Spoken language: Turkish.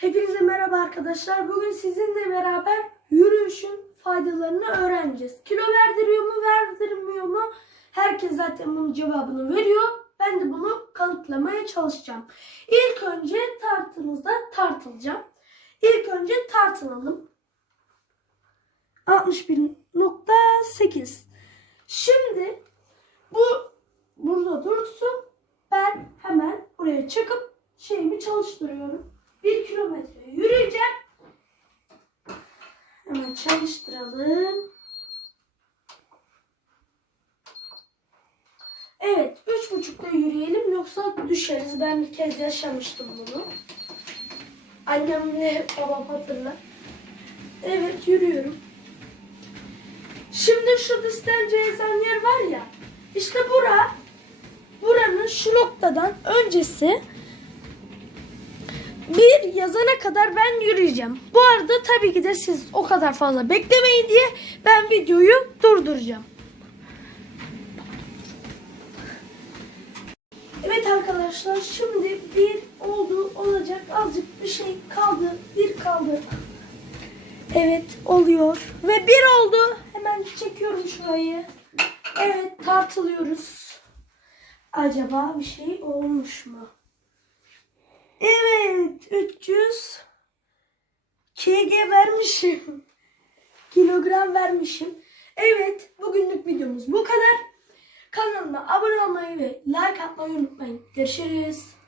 Hepinize merhaba arkadaşlar. Bugün sizinle beraber yürüyüşün faydalarını öğreneceğiz. Kilo verdiriyor mu, verdirmiyor mu? Herkes zaten bunun cevabını veriyor. Ben de bunu kanıtlamaya çalışacağım. İlk önce tartımızda tartılacağım. İlk önce tartılalım. 61.8 Şimdi bu burada dursun. Ben hemen buraya çıkıp şeyimi çalıştırıyorum. Bir kilometre yürüyeceğim. Hemen çalıştıralım. Evet, üç buçukta yürüyelim yoksa düşeriz. Ben bir kez yaşamıştım bunu. Annemle babam hatırlar. Evet, yürüyorum. Şimdi şu distance yazan yer var ya. İşte bura. Buranın şu noktadan öncesi bir yazana kadar ben yürüyeceğim. Bu arada tabii ki de siz o kadar fazla beklemeyin diye ben videoyu durduracağım. Evet arkadaşlar şimdi bir oldu olacak azıcık bir şey kaldı bir kaldı. Evet oluyor ve bir oldu hemen çekiyorum şurayı. Evet tartılıyoruz. Acaba bir şey olmuş mu? Evet 300 kg vermişim. Kilogram vermişim. Evet bugünlük videomuz bu kadar. Kanalıma abone olmayı ve like atmayı unutmayın. Görüşürüz.